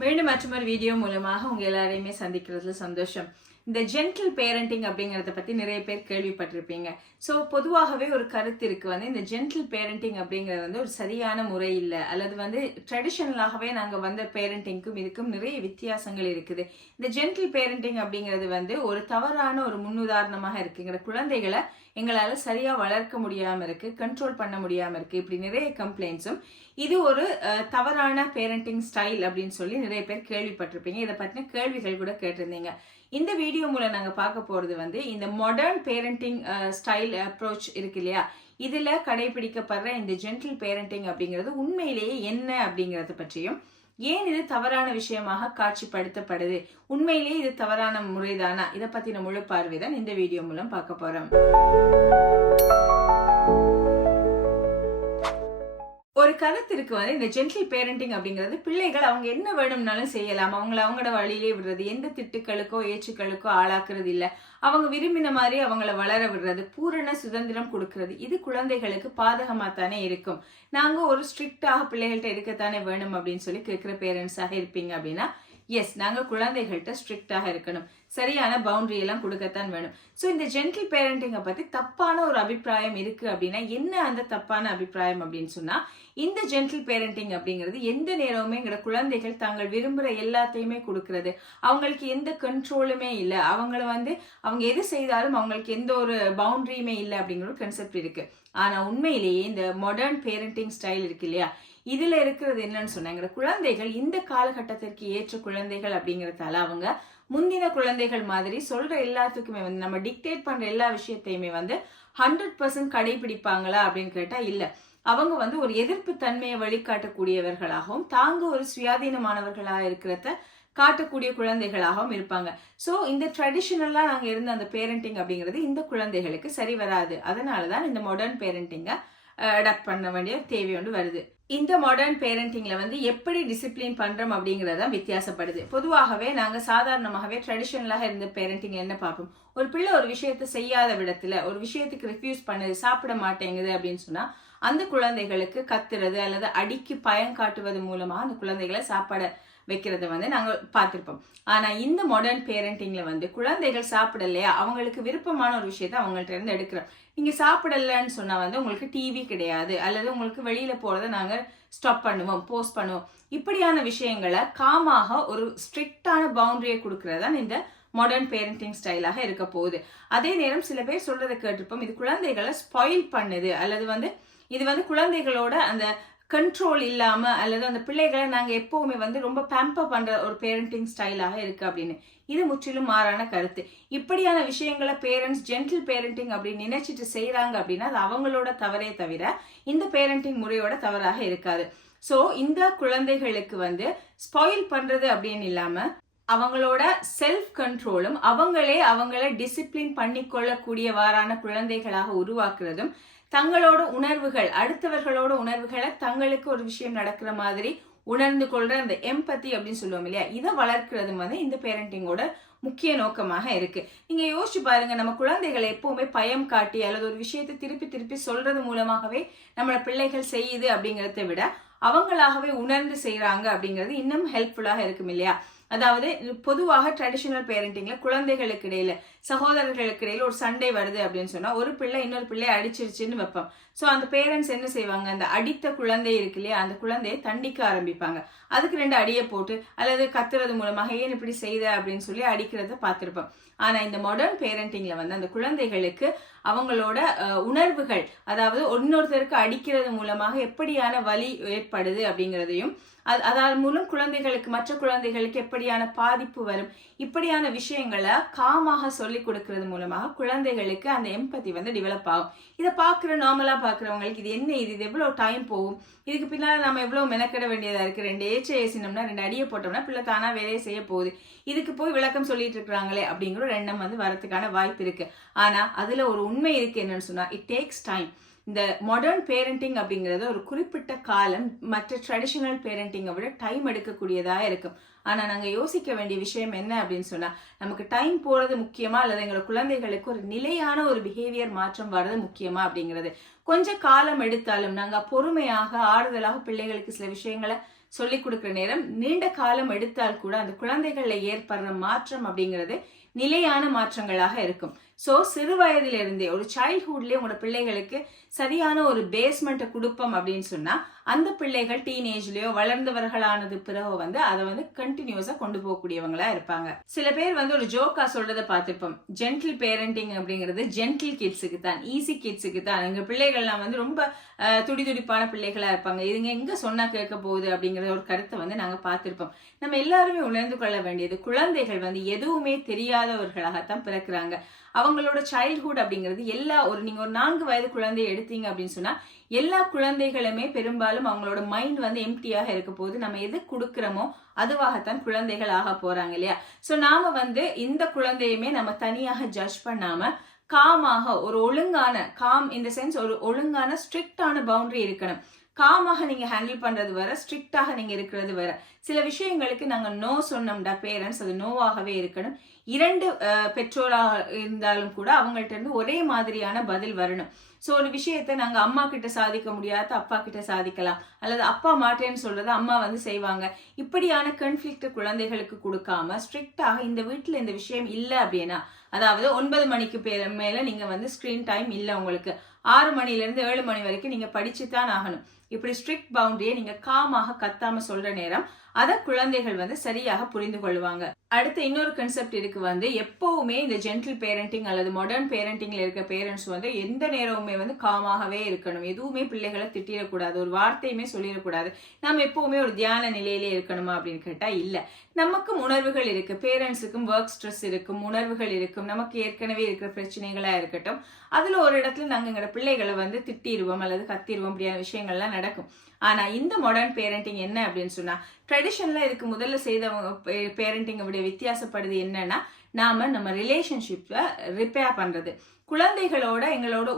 மீண்டும் மற்றொரு வீடியோ மூலமாக உங்க எல்லாரையுமே சந்திக்கிறதுல சந்தோஷம். இந்த ஜென்டில் பேரண்டிங் அப்படிங்கறத பத்தி நிறைய பேர் கேள்விப்பட்டிருப்பீங்க. ஸோ பொதுவாகவே ஒரு கருத்து இருக்கு இந்த ஜென்டில் பேரண்டிங் அப்படிங்கிறது ஒரு சரியான முறை இல்லை, அல்லது ட்ரெடிஷனலாகவே நாங்க வந்த பேரண்டிங்க்கும் இதுக்கும் நிறைய வித்தியாசங்கள் இருக்குது. இந்த ஜென்டில் பேரண்டிங் அப்படிங்கிறது ஒரு தவறான ஒரு முன்னுதாரணமாக இருக்குங்கிற குழந்தைகளை எங்களால சரியா வளர்க்க முடியாம இருக்கு, கண்ட்ரோல் பண்ண முடியாம இருக்கு, இப்படி நிறைய கம்ப்ளைண்ட்ஸும் இது ஒரு தவறான பேரண்டிங் ஸ்டைல் அப்படின்னு சொல்லி நிறைய பேர் கேள்விப்பட்டிருப்பீங்க. இதை பத்தின கேள்விகள் கூட கேட்டிருந்தீங்க. இந்த வீடியோ மூலம் நாங்க பார்க்க போறது இந்த மாடர்ன் பேரண்டிங் ஸ்டைல் அப்ரோச் இருக்கு இல்லையா, இதுல கடைபிடிக்கப்படுற இந்த ஜென்டில் பேரண்டிங் அப்படிங்கிறது உண்மையிலேயே என்ன அப்படிங்கறத பற்றியும், ஏன் இது தவறான விஷயமாக காட்சிப்படுத்தப்படுது, உண்மையிலேயே இது தவறான முறைதானா, இதை பத்தின முழு பார்வைதான் இந்த வீடியோ மூலம் பார்க்க போறோம். ஒரு கருத்து இருக்கு இந்த ஜென்டில் பேரண்டிங் அப்படிங்கிறது பிள்ளைகள் அவங்க என்ன வேணும்னாலும் செய்யலாம், அவங்களோட வழியிலே விடுறது, எந்த திட்டுக்களுக்கோ ஏச்சுக்களுக்கோ ஆளாக்குறது இல்ல, அவங்க விரும்பின மாதிரி அவங்கள வளர விடுறது, பூரண சுதந்திரம் கொடுக்கறது, இது குழந்தைகளுக்கு பாதகமா தானே இருக்கும். நாங்க ஒரு ஸ்ட்ரிக்டாக பிள்ளைகள்கிட்ட இருக்கத்தானே வேணும் அப்படின்னு சொல்லி கேட்கிற பேரண்ட்ஸாக இருப்பீங்க அப்படின்னா, எஸ், நாங்க குழந்தைகள்கிட்ட ஸ்ட்ரிக்டாக இருக்கணும், சரியான பவுண்டரி எல்லாம் கொடுக்கத்தான் வேணும். ஸோ இந்த ஜென்டில் பேரண்டிங்கை பத்தி தப்பான ஒரு அபிப்பிராயம் இருக்கு அப்படின்னா என்ன அந்த தப்பான அபிப்பிராயம் அப்படின்னு சொன்னா, இந்த ஜென்டில் பேரண்டிங் அப்படிங்கிறது எந்த நேரமுமே எங்களோட குழந்தைகள் தாங்கள் விரும்புற எல்லாத்தையுமே கொடுக்கறது, அவங்களுக்கு எந்த கண்ட்ரோலுமே இல்லை, அவங்க எது செய்தாலும் அவங்களுக்கு எந்த ஒரு பவுண்டரியுமே இல்லை அப்படிங்கிற ஒரு கன்செப்ட் இருக்கு. ஆனா உண்மையிலேயே இந்த மாடர்ன் பேரண்டிங் ஸ்டைல் இருக்கு இல்லையா, இதுல இருக்கிறது என்னன்னு சொன்னாங்க, குழந்தைகள் இந்த காலகட்டத்திற்கு ஏற்ற குழந்தைகள் அப்படிங்கறதால அவங்க முந்தின குழந்தைகள் மாதிரி சொல்ற எல்லாத்துக்குமே நம்ம டிக்டேட் பண்ற எல்லா விஷயத்தையுமே 100% கடைபிடிப்பாங்களா அப்படின்னு கேட்டா இல்ல. அவங்க ஒரு எதிர்ப்பு தன்மையை வழிகாட்டக்கூடியவர்களாகவும் தாங்க ஒரு சுயாதீனமானவர்களாக இருக்கிறத காட்டக்கூடிய குழந்தைகளாகவும் இருப்பாங்க. சோ இந்த ட்ரெடிஷனலா நாங்க இருந்த அந்த பேரண்டிங் அப்படிங்கிறது இந்த குழந்தைகளுக்கு சரி வராது. அதனாலதான் இந்த மாடர்ன் பேரண்டிங்க அடாப்ட் பண்ண வேண்டிய தேவை ஒன்று வருது. இந்த மாடர்ன் பேரண்டிங்ல எப்படி டிசிப்ளின் பண்றோம் அப்படிங்கறத வித்தியாசப்படுது. பொதுவாகவே நாங்க சாதாரணமாகவே ட்ரெடிஷனலாக இருந்த பேரண்டிங்ல என்ன பார்ப்போம், ஒரு பிள்ளை ஒரு விஷயத்த செய்யாத விடத்துல ஒரு விஷயத்துக்கு ரிஃப்யூஸ் பண்ணுது, சாப்பிட மாட்டேங்குது அப்படின்னு சொன்னா அந்த குழந்தைகளுக்கு கத்துறது அல்லது அடிக்கு பயம் காட்டுவது மூலமா அந்த குழந்தைகளை சாப்பாட வைக்கிறத நாங்க பார்த்திருப்போம். ஆனா இந்த மாடர்ன் பேரண்டிங்ல குழந்தைகள் சாப்பிடலையா, அவங்களுக்கு விருப்பமான ஒரு விஷயத்த அவங்கள்ட்ட இருந்து எடுக்கிறோம். நீங்க சாப்பிடலன்னு சொன்னா உங்களுக்கு டிவி கிடையாது, அல்லது உங்களுக்கு வெளியில போறதை நாங்க ஸ்டாப் பண்ணுவோம், போஸ்ட் பண்ணுவோம், இப்படியான விஷயங்களை காமாக ஒரு ஸ்ட்ரிக்டான பவுண்டரியை கொடுக்கறதான் இந்த மாடர்ன் பேரண்டிங் ஸ்டைலாக இருக்க போகுது. அதே நேரம் சில பேர் சொல்றதை கேட்டிருப்போம், இது குழந்தைகளை ஸ்பாயில் பண்ணுது, அல்லது இது குழந்தைகளோட அந்த கண்ட்ரோல் இல்லாம, அல்லது அந்த பிள்ளைகளை நாங்க எப்பவுமே ரொம்ப பேம்பர் பண்ற ஒரு பேரண்டிங் ஸ்டைலாக இருக்கு அப்படின்னு. இது முற்றிலும் மாறான கருத்து. இப்படியான விஷயங்களை பேரண்ட்ஸ் ஜென்டில் பேரண்டிங் அப்படின்னு நினைச்சிட்டு செய்யறாங்க அப்படின்னா அது அவங்களோட தவறே தவிர இந்த பேரண்டிங் முறையோட தவறாக இருக்காது. சோ இந்த குழந்தைகளுக்கு ஸ்பாயில் பண்றது அப்படின்னு இல்லாம அவங்களோட செல்ஃப் கண்ட்ரோலும் அவங்கள டிசிப்ளின் பண்ணிக்கொள்ளக்கூடியவாறான குழந்தைகளாக உருவாக்குறதும், தங்களோட உணர்வுகள் அடுத்தவர்களோட உணர்வுகளை தங்களுக்கு ஒரு விஷயம் நடக்கிற மாதிரி உணர்ந்து கொள்ற அந்த எம்பத்தி அப்படின்னு சொல்லுவோம் இல்லையா, இதை வளர்க்கறதும் இந்த பேரண்டிங்கோட முக்கிய நோக்கமாக இருக்கு. நீங்க யோசிச்சு பாருங்க, நம்ம குழந்தைகளை எப்பவுமே பயம் காட்டி அல்லது ஒரு விஷயத்தை திருப்பி திருப்பி சொல்றது மூலமாகவே நம்மள பிள்ளைகள் செய்யுது அப்படிங்கறத விட அவங்களாகவே உணர்ந்து செய்யறாங்க அப்படிங்கிறது இன்னும் ஹெல்ப்ஃபுல்லாக இருக்கும் இல்லையா. அதாவது பொதுவாக ட்ரெடிஷனல் பேரண்டிங்ல குழந்தைகளுக்கு இடையில சகோதரர்களுக்கு இடையில ஒரு சண்டை வருது அப்படின்னு சொன்னா ஒரு பிள்ளை இன்னொரு பிள்ளையை அடிச்சிருச்சுன்னு வைப்போம். சோ அந்த பேரண்ட்ஸ் என்ன செய்வாங்க, அந்த அடித்த குழந்தை இருக்கு இல்லையா, அந்த குழந்தையை தண்டிக்க ஆரம்பிப்பாங்க. அதுக்கு 2 அடியை போட்டு அல்லது கத்துறது மூலமாக ஏன் இப்படி செய்த அப்படின்னு சொல்லி அடிக்கிறத பார்த்திருப்போம். ஆனா இந்த மாடர்ன் பேரண்டிங்ல அந்த குழந்தைகளுக்கு அவங்களோட உணர்வுகள், அதாவது இன்னொருத்தருக்கு அடிக்கிறது மூலமாக எப்படியான வலி ஏற்படுது அப்படிங்கிறதையும், அதன் மூலம் குழந்தைகளுக்கு மற்ற குழந்தைகளுக்கு எப்படியான பாதிப்பு வரும், இப்படியான விஷயங்களை காமாக சொல்லி கொடுக்கறது மூலமாக குழந்தைகளுக்கு அந்த எம்பத்தி டெவலப் ஆகும். இதை நார்மலா பாக்குறவங்களுக்கு இது என்ன, இது எவ்வளவு டைம் போகும், இதுக்கு பின்னால நம்ம எவ்வளவு மெனக்கிட வேண்டியதா இருக்கு, 2 ஏச்சை ஏசினோம்னா 2 அடியை போட்டோம்னா பிள்ளை தானா வேலையை செய்ய போகுது, இதுக்கு போய் விளக்கம் சொல்லிட்டு இருக்கிறாங்களே அப்படிங்கிற ஒரு எண்ணம் வரதுக்கான வாய்ப்பு இருக்கு. ஆனா அதுல ஒரு உண்மை இருக்கு, என்னன்னு சொன்னா இட் டேக்ஸ் டைம். இந்த மாடர்ன் பேரண்டிங் அப்படிங்கிறது ஒரு குறிப்பிட்ட காலம் மற்ற ட்ரெடிஷனல் பேரண்டிங்கை விட டைம் எடுக்கக்கூடியதா இருக்கும். ஆனா நாங்க யோசிக்க வேண்டிய விஷயம் என்ன அப்படின்னு சொன்னா, நமக்கு டைம் போறது முக்கியமா அல்லது எங்களோட குழந்தைகளுக்கு ஒரு நிலையான ஒரு பிஹேவியர் மாற்றம் வர்றது முக்கியமா அப்படிங்கிறது. கொஞ்சம் காலம் எடுத்தாலும் நாங்க பொறுமையாக ஆறுதலாக பிள்ளைகளுக்கு சில விஷயங்களை சொல்லிக் கொடுக்குற நேரம் நீண்ட காலம் எடுத்தால் கூட அந்த குழந்தைகள்ல ஏற்படுற மாற்றம் அப்படிங்கிறது நிலையான மாற்றங்களாக இருக்கும். ஸோ சிறு வயதிலிருந்தே ஒரு சைல்ட்ஹுட்லேயே உங்களோட பிள்ளைகளுக்கு சரியான ஒரு பேஸ்மெண்ட்டை கொடுப்போம் அப்படின்னு சொன்னா அந்த பிள்ளைகள் டீனேஜ்லயோ வளர்ந்தவர்களானது பிறகு அதை கண்டினியூஸா கொண்டு போகக்கூடியவங்களா இருப்பாங்க. சில பேர் ஒரு ஜோக்கா சொல்றதை பார்த்திருப்போம், ஜென்டில் பேரண்டிங் அப்படிங்கிறது ஜென்டில் கிட்ஸுக்கு தான், ஈஸி கிட்ஸுக்கு தான். எங்க பிள்ளைகள்லாம் ரொம்ப துடிதுடிப்பான பிள்ளைகளா இருப்பாங்க, இதுங்க எங்க சொன்னா கேட்க போகுது அப்படிங்கிற ஒரு கருத்தை நாங்க பார்த்திருப்போம். நம்ம எல்லாருமே உணர்ந்து கொள்ள வேண்டியது, குழந்தைகள் எதுவுமே தெரியாதவர்களாகத்தான் பிறக்கிறாங்க. அவங்களோட சைல்ட்ஹுட் அப்படிங்கிறது நீங்க ஒரு 4 வயது குழந்தைய எடுத்தீங்க அப்படின்னு சொன்னா எல்லா குழந்தைகளுமே பெரும்பாலும் அவங்களோட மைண்ட் எம்டியாக இருக்க போது நம்ம எது கொடுக்கிறோமோ அதுவாகத்தான் குழந்தைகள் ஆக போறாங்க இல்லையா. சோ நாம இந்த குழந்தையுமே நம்ம தனியாக ஜட்ஜ் பண்ணாம காமாக ஒரு ஒழுங்கான இந்த சென்ஸ் ஒரு ஒழுங்கான ஸ்ட்ரிக்டான பவுண்டரி இருக்கணும். காமாக நீங்க ஹேண்டில் பண்றது வர, ஸ்ட்ரிக்டாக நீங்க இருக்கிறது வர. சில விஷயங்களுக்கு நாங்க நோ சொன்னோம்டா பேரண்ட்ஸ், அது நோவாகவே இருக்கணும். 2 பெற்றோராக இருந்தாலும் கூட அவங்கள்ட்ட இருந்து ஒரே மாதிரியான பதில் வரணும். ஸோ ஒரு விஷயத்த நாங்க அம்மா கிட்ட சாதிக்க முடியாத அப்பா கிட்ட சாதிக்கலாம், அல்லது அப்பா மாட்டேன்னு சொல்றத அம்மா செய்வாங்க. இப்படியான கன்ஃபிளிக்ட் குழந்தைகளுக்கு கொடுக்காம ஸ்ட்ரிக்டாக இந்த வீட்டுல இந்த விஷயம் இல்லை அப்படின்னா, அதாவது 9 மணிக்கு மேல நீங்க ஸ்கிரீன் டைம் இல்லை, உங்களுக்கு 6 மணில இருந்து 7 மணி வரைக்கும் நீங்க படிச்சுதான் ஆகணும். இப்படி ஸ்ட்ரிக்ட் பவுண்டரியை நீங்க காமாக கத்தாம சொல்ற நேரம் அதை குழந்தைகள் சரியாக புரிந்து கொள்வாங்க. அடுத்த இன்னொரு கான்செப்ட் இருக்கு, எப்பவுமே இந்த ஜென்டில் பேரண்டிங் அல்லது மாடர்ன் பேரண்டிங்ல இருக்க பேரண்ட்ஸ் எந்த நேரமுமே காமாகவே இருக்கணும். எதுவுமே பிள்ளைகளை திட்டிடக்கூடாது, ஒரு வார்த்தையுமே சொல்லிடக்கூடாது. நம்ம எப்பவுமே ஒரு தியான நிலையிலே இருக்கணுமா அப்படின்னு கேட்டா இல்ல. நமக்கும் உணர்வுகள் இருக்கு, பேரண்ட்ஸுக்கும் ஒர்க் ஸ்ட்ரெஸ் இருக்கும், உணர்வுகள் இருக்கும், நமக்கு ஏற்கனவே இருக்கிற பிரச்சனைகளா இருக்கட்டும். அதுல ஒரு இடத்துல நாங்க எங்களோட பிள்ளைகளை திட்டிடுவோம் அல்லது கத்திடுவோம், அப்படியான விஷயங்கள்லாம் நடக்கும். ஆனா இந்த மாடர்ன் பேரண்டிங் என்ன அப்படின்னு சொன்னா, ட்ரெடிஷன்ல இதுக்கு முதல்ல செய்தவங்க பேரண்டிங்கை விட வித்தியாசப்படுது என்னன்னா, நம்ம ரிலேஷன்ஷிப்பை ரிப்பேர் பண்றது. குழந்தைகளோட எங்களோட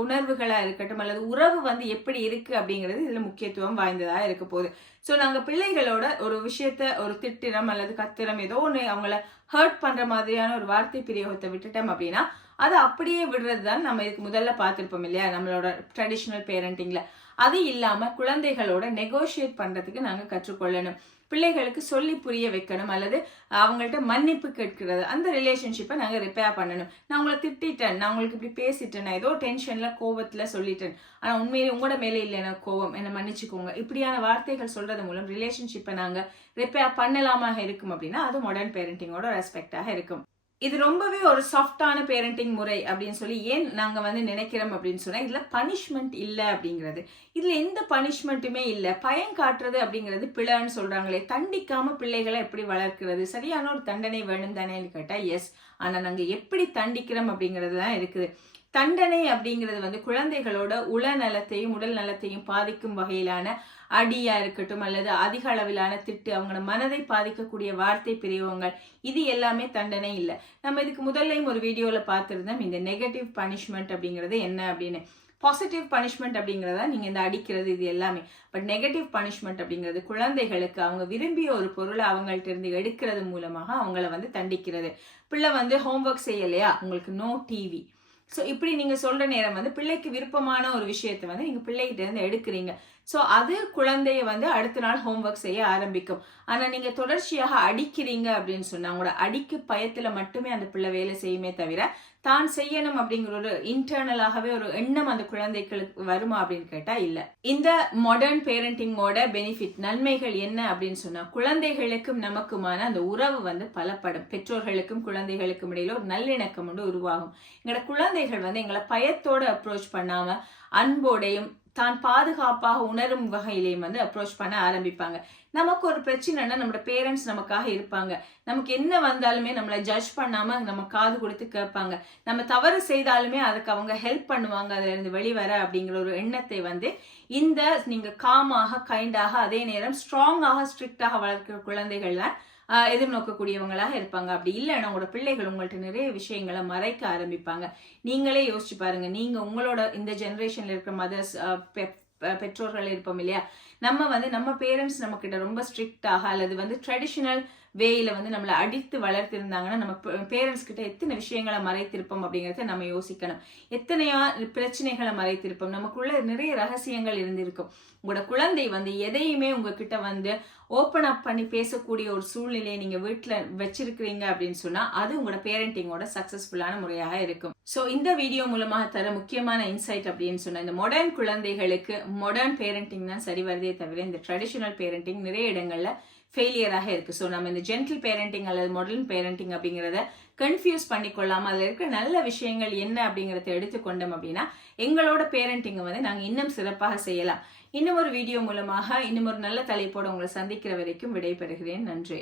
உணர்வுகளா இருக்கட்டும் அல்லது உறவு எப்படி இருக்கு அப்படிங்கிறது இதுல முக்கியத்துவம் வாய்ந்ததா இருக்க போகுது. சோ நாங்க பிள்ளைகளோட ஒரு விஷயத்த ஒரு திட்டிரம் அல்லது கத்திரம் ஏதோ ஒண்ணு அவங்கள ஹர்ட் பண்ற மாதிரியான ஒரு வார்த்தை பிரயோகத்தை விட்டுட்டோம் அப்படின்னா அதை அப்படியே விடுறது தான் நம்ம இதுக்கு முதல்ல பார்த்திருப்போம் இல்லையா நம்மளோட ட்ரெடிஷனல் பேரண்டிங்ல. அது இல்லாம குழந்தைகளோட நெகோஷியேட் பண்றதுக்கு நாங்க கற்றுக்கொள்ளணும். பிள்ளைகளுக்கு சொல்லி புரிய வைக்கணும் அல்லது அவங்கள்ட்ட மன்னிப்பு கேட்கிறது. அந்த ரிலேஷன்ஷிப்பை நாங்க ரிப்பேர் பண்ணணும். நான் உங்களை திட்டேன், நான் உங்களுக்கு இப்படி பேசிட்டேன், நான் ஏதோ டென்ஷன்ல கோபத்துல சொல்லிட்டேன், ஆனா உண்மையிலே உங்களோட மேலே இல்லை எனக்கு கோபம், என்னை மன்னிச்சுக்கோங்க. இப்படியான வார்த்தைகள் சொல்றது மூலம் ரிலேஷன்ஷிப்பை நாங்க ரிப்பேர் பண்ணலாமாக இருக்கும் அப்படின்னா அது மாடர்ன் பேரண்டிங்கோட ரெஸ்பெக்டாக இருக்கும். இது ரொம்பவே ஒரு சாஃப்டான பேரண்டிங் முறை அப்படின்னு சொல்லி ஏன் நாங்க நினைக்கிறோம் அப்படின்னு சொன்னா, இதுல பனிஷ்மெண்ட் இல்லை அப்படிங்கிறது. இதுல எந்த பனிஷ்மெண்ட்டுமே இல்லை. பயம் காட்டுறது அப்படிங்கிறது பிழைன்னு சொல்றாங்களே, தண்டிக்காம பிள்ளைகளை எப்படி வளர்க்கிறது, சரியான ஒரு தண்டனை வேணும் தானேன்னு கேட்டா எஸ். ஆனா நாங்க எப்படி தண்டிக்கிறோம் அப்படிங்கிறது தான் இருக்குது. தண்டனை அப்படிங்கிறது குழந்தைகளோட உளநலத்தையும் உடல் நலத்தையும் பாதிக்கும் வகையிலான அடியா இருக்கட்டும் அல்லது அதிக அளவிலான திட்டு, அவங்களோட மனதை பாதிக்கக்கூடிய வார்த்தை பிரயோகங்கள், இது எல்லாமே தண்டனை இல்லை. நம்ம இதுக்கு முதல்லையும் ஒரு வீடியோல பார்த்திருந்தோம் இந்த நெகட்டிவ் பனிஷ்மெண்ட் அப்படிங்கிறது என்ன அப்படின்னு. பாசிட்டிவ் பனிஷ்மெண்ட் அப்படிங்கிறதா நீங்க இந்த அடிக்கிறது இது எல்லாமே. பட் நெகட்டிவ் பனிஷ்மெண்ட் அப்படிங்கிறது குழந்தைகளுக்கு அவங்க விரும்பிய ஒரு பொருளை அவங்கள்ட்ட இருந்து எடுக்கிறது மூலமாக அவங்கள தண்டிக்கிறது. பிள்ளை ஹோம்ஒர்க் செய்யலையா, உங்களுக்கு நோ டிவி. ஸோ இப்படி நீங்க சொல்ற நேரம் பிள்ளைக்கு விருப்பமான ஒரு விஷயத்த நீங்க பிள்ளைகிட்ட இருந்து எடுக்கிறீங்க. ஸோ அது குழந்தைய அடுத்த நாள் ஹோம்ஒர்க் செய்ய ஆரம்பிக்கும். ஆனா நீங்க தொடர்ச்சியாக அடிக்கிறீங்க அப்படின்னு சொன்னா உங்களோட அடிக்கு பயத்துல மட்டுமே அந்த பிள்ளை வேலை செய்யுமே தவிர தான் செய்யணும் அப்படிங்கிற ஒரு இன்டர்னலாகவே ஒரு எண்ணம் அந்த குழந்தைகளுக்கு வருமா அப்படின்னு கேட்டா இல்ல. இந்த மாடர்ன் பேரண்டிங்கோட பெனிஃபிட் நன்மைகள் என்ன அப்படின்னு சொன்னா, குழந்தைகளுக்கும் நமக்குமான அந்த உறவு பலப்படும். பெற்றோர்களுக்கும் குழந்தைகளுக்கும் இடையில ஒரு நல்லிணக்கம் உருவாகும். எங்களோட குழந்தைகள் எங்களை பயத்தோட அப்ரோச் பண்ணாம அன்போடையும் தான் பாதுகாப்பாக உணரும் வகையிலையும் அப்ரோச் பண்ண ஆரம்பிப்பாங்க. நமக்கு ஒரு பிரச்சனைனா நம்மளோட பேரண்ட்ஸ் நமக்காக இருப்பாங்க. நமக்கு என்ன வந்தாலுமே நம்மளை ஜட்ஜ் பண்ணாம நம்ம காது கொடுத்து கேட்பாங்க. நம்ம தவறு செய்தாலுமே அதுக்கு அவங்க ஹெல்ப் பண்ணுவாங்க அதுல இருந்து வெளிவர அப்படிங்கிற ஒரு எண்ணத்தை இந்த நீங்க காமாக கைண்டாக அதே நேரம் ஸ்ட்ராங்காக ஸ்ட்ரிக்டாக வளர்க்கிற குழந்தைகள்ல எதிர்நோக்கக்கூடியவங்களாக இருப்பாங்க. அப்படி இல்லைன்னா உங்களோட பிள்ளைகள் உங்கள்ட்ட நிறைய விஷயங்களை மறைக்க ஆரம்பிப்பாங்க. நீங்களே யோசிச்சு பாருங்க, நீங்க உங்களோட இந்த ஜெனரேஷன்ல இருக்கிற மதர்ஸ் பெற்றோர்கள் இருப்போம் இல்லையா, நம்ம நம்ம பேரண்ட்ஸ் நம்ம கிட்ட ரொம்ப ஸ்ட்ரிக்டாக அல்லது ட்ரெடிஷனல் வேயில வந்து நம்மளை அடித்து வளர்த்திருந்தாங்கன்னா நம்ம பேரண்ட்ஸ் கிட்ட எத்தனை விஷயங்களை மறைத்திருப்போம் அப்படிங்கறத நம்ம யோசிக்கணும். எத்தனையோ பிரச்சனைகளை மறைத்திருப்போம், நமக்குள்ள நிறைய ரகசியங்கள் இருந்திருக்கும். உங்களோட குழந்தை வந்து எதையுமே உங்ககிட்ட வந்து ஓப்பன் அப் பண்ணி பேசக்கூடிய ஒரு சூழ்நிலையை நீங்க வீட்டுல வச்சிருக்கிறீங்க அப்படின்னு சொன்னா அது உங்களோட பேரண்டிங்கோட சக்சஸ்ஃபுல்லான முறையாக இருக்கும். சோ இந்த வீடியோ மூலமாக தர முக்கியமான இன்சைட் அப்படின்னு சொன்னா, இந்த மாடர்ன் குழந்தைகளுக்கு மாடர்ன் பேரண்டிங் தான் சரி வருதே தவிர இந்த ட்ரெடிஷனல் பேரண்டிங் நிறைய இடங்கள்ல ஃபெயிலியராக இருக்கு. ஸோ நம்ம இந்த ஜென்டில் பேரண்டிங் அல்லது மாடர்ன் பேரண்டிங் அப்படிங்கிறத கன்ஃபியூஸ் பண்ணிக்கொள்ளாம அதில் இருக்கிற நல்ல விஷயங்கள் என்ன அப்படிங்கிறத எடுத்துக்கொண்டோம் அப்படின்னா எங்களோட பேரண்டிங்கை வந்து நாங்கள் இன்னும் சிறப்பாக செய்யலாம். இன்னும் ஒரு வீடியோ மூலமாக இன்னும் ஒரு நல்ல தலைப்போடு உங்களை சந்திக்கிற வரைக்கும் விடைபெறுகிறேன். நன்றி.